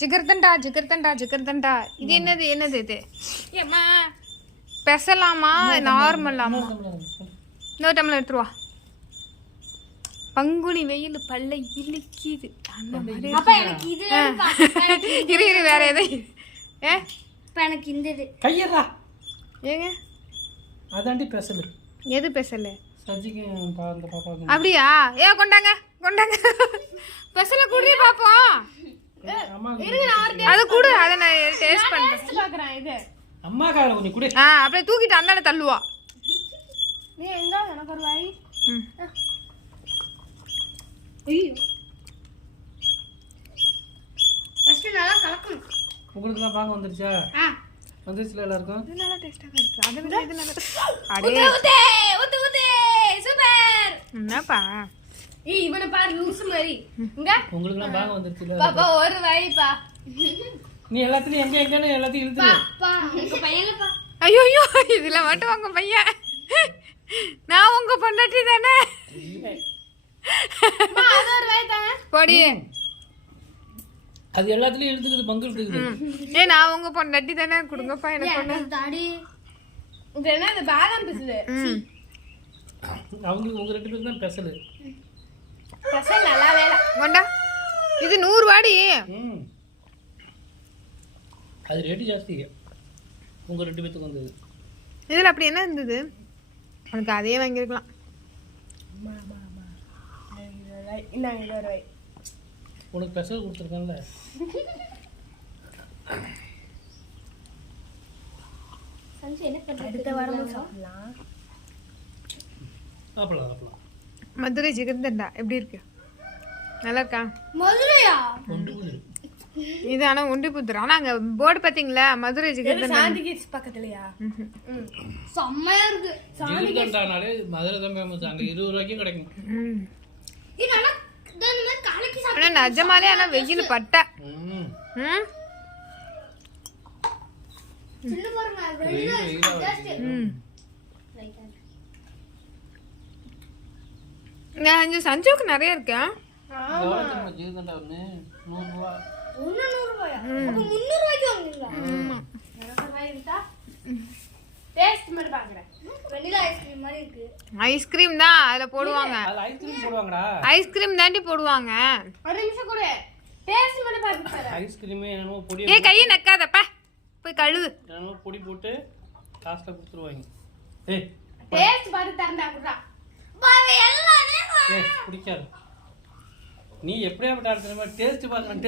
ஜிகர்தண்டா ஜிகர்தண்டா ஜிகர்தண்டா. இது என்னது என்னது இது? ஏம்மா பெசலாமா நார்மலாமா? இன்னொரு டம்ளர் எடுத்துருவா. பங்குனி வெயில் பல்ல இழுக்கிது. இரு இரு வேற எதை எனக்கு இந்த இது கையறா ஏங்க அதாண்டி பெசல். எது பெசல்? சஜிக்கு அந்த பாப்பாக்கு. அப்படியா? ஏ கொண்டாங்க கொண்டாங்க. பெசல குடி பாப்போம். அது கூட அத நான் டேஸ்ட் பண்றேன். இது அம்மா கால கொஞ்சம் குடி. அப்படியே தூக்கிட்டு அந்தாண்ட தள்ளுவா. நீ எங்க எனக்கு ஒரு வாய். ஐயோ ஃபர்ஸ்ட் நல்லா கலக்கணும். உங்களுக்கு தான் பாங்க வந்துருச்சா? வந்துருச்சுல எல்லாருக்கும். இது நல்லா டேஸ்டா இருக்கு. அத விட இது நல்லா. அடே ஊதே ஊதே ஊதே சூப்பர். என்னப்பா? இவனை பாரு லூஸ் மாதிரி. இங்க உங்களுக்கு தான் பாங்க வந்துருச்சுல. பாப்பா ஒரு வாய்ப்பா. நீ எல்லாத்தையும் எங்க எங்கன்னு எல்லாத்தையும் இழுத்துரு. பாப்பா உங்க பையனப்பா. ஐயோ ஐயோ இதுல மட்டும் உங்க பையன். நான் உங்க பொண்டாட்டி தானே. அது ஒரு வாய் தானே. போடி. அது எல்லாத்துலயும் இழுத்துக்குது பங்கு இழுத்துக்குது. நான் உங்க பொண்டாட்டி தானே. கொடுங்கப்பா எனக்கு ஒண்ணு. தாடி இது என்ன இது பாதாம் பிசில். அவங்க உங்க ரெண்டு பேருக்கு தான் பெசல். பெசல் நல்லா வேலை. கொண்டா. இது 100 வாடி. அது ரேட்டு ஜாஸ்தி. உங்க ரெண்டு பேத்துக்கு வந்தது. இதுல அப்படி என்ன இருந்தது? உனக்கு அதே வாங்கிருக்கலாம். உனக்கு பெசல் கொடுத்துருக்கான்ல. அடுத்த வாரம் சாப்பிடலாம். சாப்பிடலாம். மதுரை ஜிகர்தண்டா எப்படி இருக்கு? நல்லா இருக்கா? மதுரையா? இது ஆனா ஒண்டிபுத்தூர். ஆனா அங்க போர்டு பாத்தீங்களா? மதுரை ஜிகர்தண்டா. சாந்திகிட்ஸ் பக்கத்துலயா? செம்மையா இருக்கு. ஜிகர்தண்டானாலே மதுரை தான் ஃபேமஸ். அங்க 20 ரூபாய்க்கு கிடைக்கும். இது நல்லா இந்த மாதிரி காலைக்கு ஆனா நிஜமாலே ஆனா வெயில் பட்ட. சின்ன பாருங்க வெயில் ஜாஸ்தி. நான் இந்த சஞ்சுக்கு நிறைய இருக்கா? ஜிகர்தண்டா 100 ரூபாய். 100 ரூபாயா? அப்ப 300 ரூபாய்க்கு வாங்குவீங்களா? எனக்கு வாய் இருக்கா? டேஸ்ட் மாதிரி பாக்குறேன். வெனிலா ஐஸ்கிரீம் மாதிரி இருக்கு. ஐஸ்கிரீம் தான் அதுல போடுவாங்க. அது ஐஸ்கிரீம் போடுவாங்கடா. ஐஸ்கிரீம் தாண்டி போடுவாங்க. ஒரு நிமிஷம் கூட டேஸ்ட் மட்டும் பாத்துறேன். ஐஸ்கிரீம் என்னமோ பொடி. ஏய் கையை நக்காதப்பா. போய் கழுவு. என்னமோ பொடி போட்டு காஸ்ட்ல கொடுத்துருவாங்க. ஏய் டேஸ்ட் பாத்து தரண்டா குறா. பாவே எல்லாமே ஏய் பிடிக்காது. நீ எப்படியாப்பட்ட ஆடுற மாதிரி டேஸ்ட் பார்க்கணும்.